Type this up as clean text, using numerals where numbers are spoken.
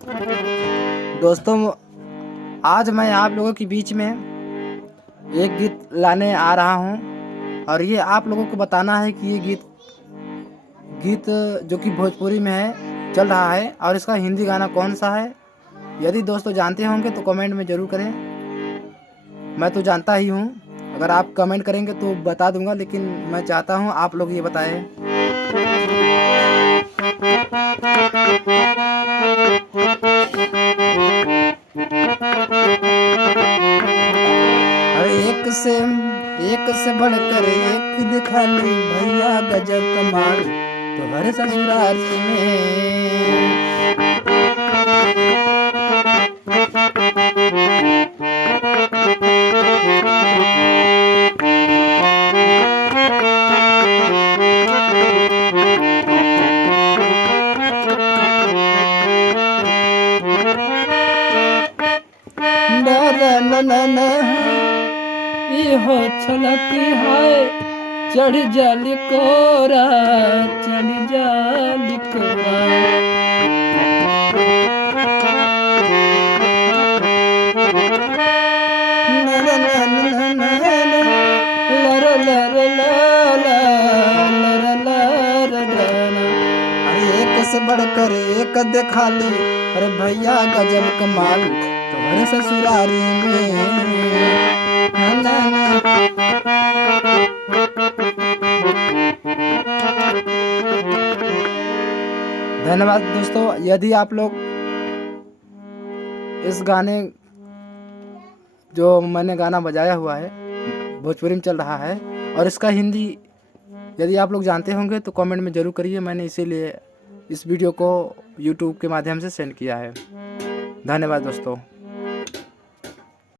दोस्तों, आज मैं आप लोगों के बीच में एक गीत लाने आ रहा हूं और ये आप लोगों को बताना है कि ये गीत जो कि भोजपुरी में है चल रहा है और इसका हिंदी गाना कौन सा है। यदि दोस्तों जानते होंगे तो कमेंट में ज़रूर करें। मैं तो जानता ही हूं, अगर आप कमेंट करेंगे तो बता दूंगा, लेकिन मैं चाहता हूं आप लोग ये बताएं। एक से बढ़कर एक दिखा ली भैया गजब कमाल तुम्हारे ससुराल में। हो छलकी है चढ़ जाली कोरा, चढ़ जाली कोरा। एक से बढ़कर एक दिखा ली, अरे भैया गजब कमाल तुम्हारे ससुरारी में। धन्यवाद दोस्तों। यदि आप लोग इस गाने जो मैंने गाना बजाया हुआ है भोजपुरी में चल रहा है और इसका हिंदी यदि आप लोग जानते होंगे तो कमेंट में ज़रूर करिए। मैंने इसीलिए इस वीडियो को YouTube के माध्यम से सेंड किया है। धन्यवाद दोस्तों।